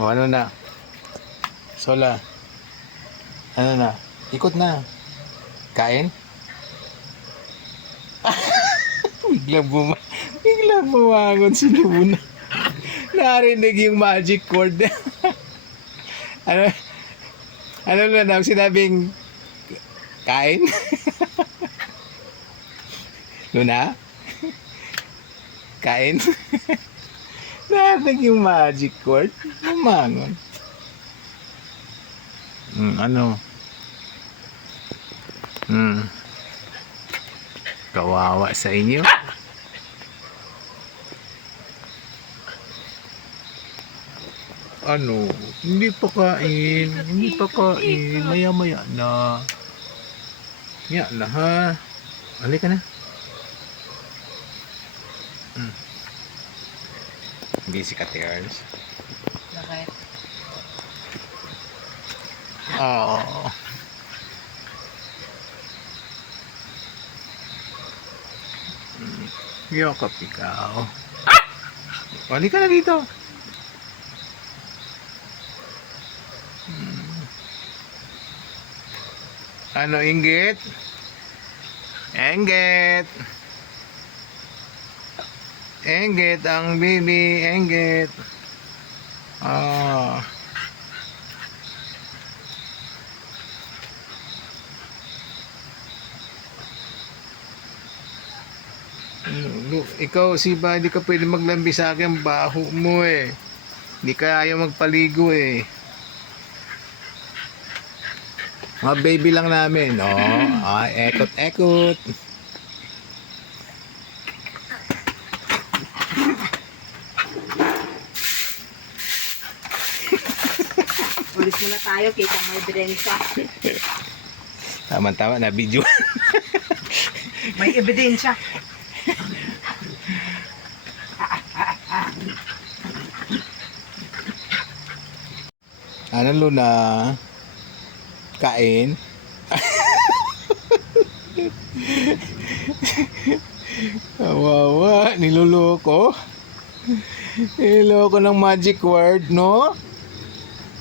O ano na? Sola. Ano na? Ikot na. Kain? biglang buma biglang bumangon si Luna. Narinig yung magic word. ano? Ano na sinabing kain? Luna? Kain? Narinig yung magic word. Bumangon. Hmm, ano? Hmm. Kawawa sa inyo. Ano? Hindi pa kain. Hindi pa kain. Maya-maya na. Maya na ha. Halika na. Hmm. Hindi si Katears. Bakit? Oo. Mm, Yakap ikaw. Wali ka na dito. Mm. Ano, inggit? Enggit. Enggit ang baby, enggit. Ah. Ikaw, si ba, hindi ka pwede maglambi sa akin, baho mo eh. Hindi ka ayaw magpaligo eh. Mga baby lang namin, oh. Ah, ekot, muna tayo, kita mo ebidensya. Tama-tama na video. May ebidensya. ano Luna? Kain? Kawawa, niloloko. Niloloko ng magic word, no?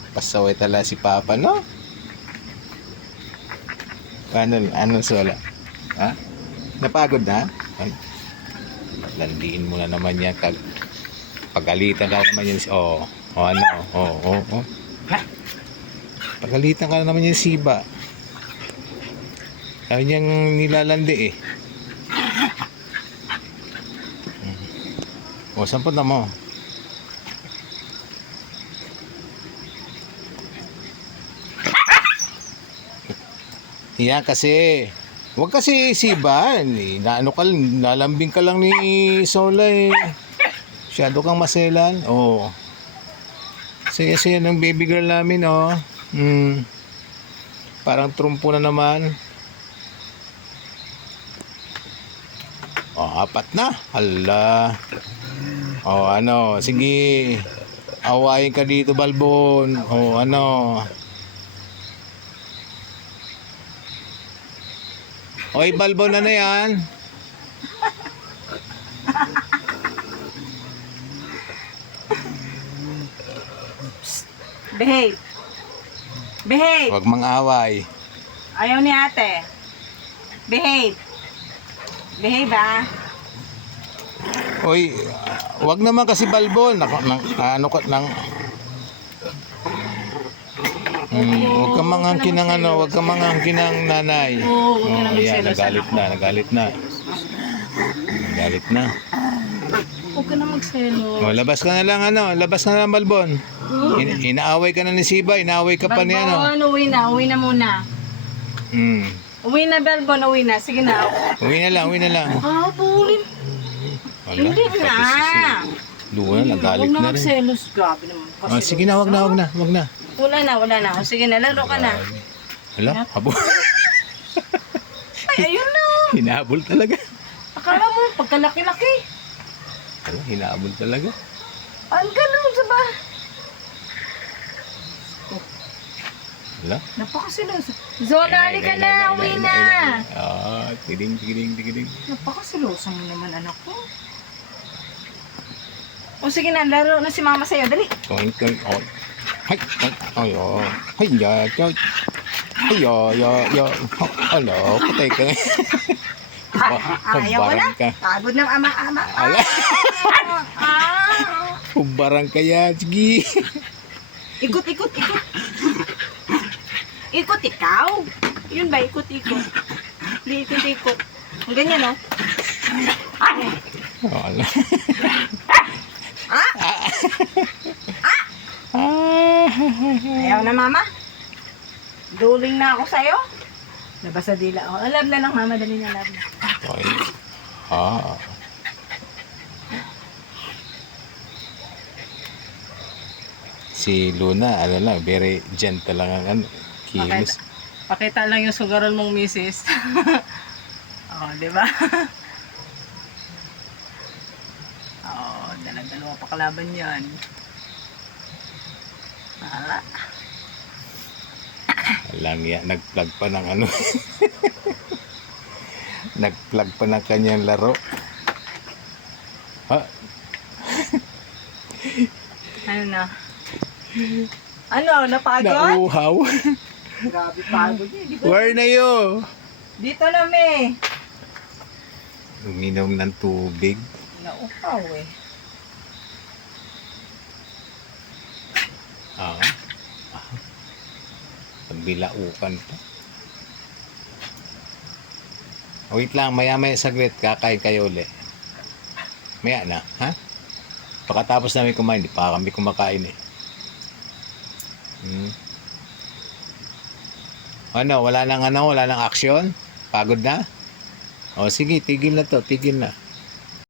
Pasaway tala si Papa, no? Ano, ano sola? Ha? Napagod na? Ay, landiin mo na naman yan. Kag pagalitan ka naman yan. si- Oh, oh ano? Oh, oh, oh. Pagalitan ka na naman yan siba. Ayaw niyang nilalandi eh. O, saan punta mo? Yan kasi. Huwag kasi siba. Naano ka lang, lalambing ka lang ni Sola eh. Masyado kang maselan. Oh. Saya-saya ng baby girl namin, oh. Hmm. Parang trumpo na naman. Oh, apat na. Hala. Oh, ano, sige. Awayin ka dito, Balbon. Oh, ano. Oy, Balbon, ano yan? Behave. Behave. Huwag mang away. Ayaw ni ate. Behave. Behave ah. Oy, wag naman kasi balbon. Nako, nang, ano ka, nang... Hmm, wag ka mangangkin ng ano, wag ka mangangkin ng nanay. Oo, huwag ka Oh, na yan, magselos, nagalit na, nagalit na. Nagalit na. Huwag ka na magselo. Oh, labas ka na lang ano, labas ka na lang balbon. In- inaaway ka na ni Siba, inaaway ka pa ni ano. Balbon, uwi na. Uwi na muna. Hmm. Uwi na, Balbon. Uwi na. Sige na. Uwi na lang, uwi na lang. Ah, pulin. Wala, Hindi pati na. si Luna, nagalit Huwag na na rin. magselos. Grabe naman. Oh, sige na, wag na, wag na, wag na. Wala na, wala na. O, sige na, laro ka na. Hala, habo. Ay, ayun na. Hinabol talaga. Akala mo, pagkalaki-laki. Hala, hinabol talaga. Ang ganun sa ba? Hala. Napakasiloso. Zola, halika na. Uwi na. Ah, tiling, tiling, tiling. Napakasiloso mo naman, anak ko. O sige na, laro na si mama sa'yo. Dali. Oink, oink, oink. Hay, ay, ay, oh. Hay, ya, ya. Ay, ya, ya, ya. Ano, patay ka. Ayaw mo na. Pagod ng ama-ama. Ala, Ah. pagbarang ka yan. Sige. Ikot, ikot, ikot. Ikot ikaw. Yun ba, ikot, ikot. Ikot, ikot. Ganyan, no? Wala. Ah! Ayaw na, mama. Duling na ako sa'yo. Nabasa dila ako. Alam na lang, mama. Dali na, love na. Ay. Ah. Si Luna, ano lang, very gentle lang ang ano, kilos. Pakita lang yung sugaron mong misis. oh, di ba? oh, dala-dalawa pa kalaban yan. Ah, Lang yan, nag-plug pa ng ano. nag-plug pa ng kanyang laro. Ha? ano na? Ano, napagod? Nauhaw. Grabe pagod niya. Di ba? Where na you? Dito na, me. Uminom ng tubig. Naupaw, eh. Ah. ah. Bilaukan pa. Wait lang, maya maya saglit, kakain kayo uli. Maya na, ha? Pagkatapos namin kumain, di pa kami kumakain eh. Hmm. Ano, wala nang ano, wala nang action? Pagod na? O sige, tigil na to, tigil na.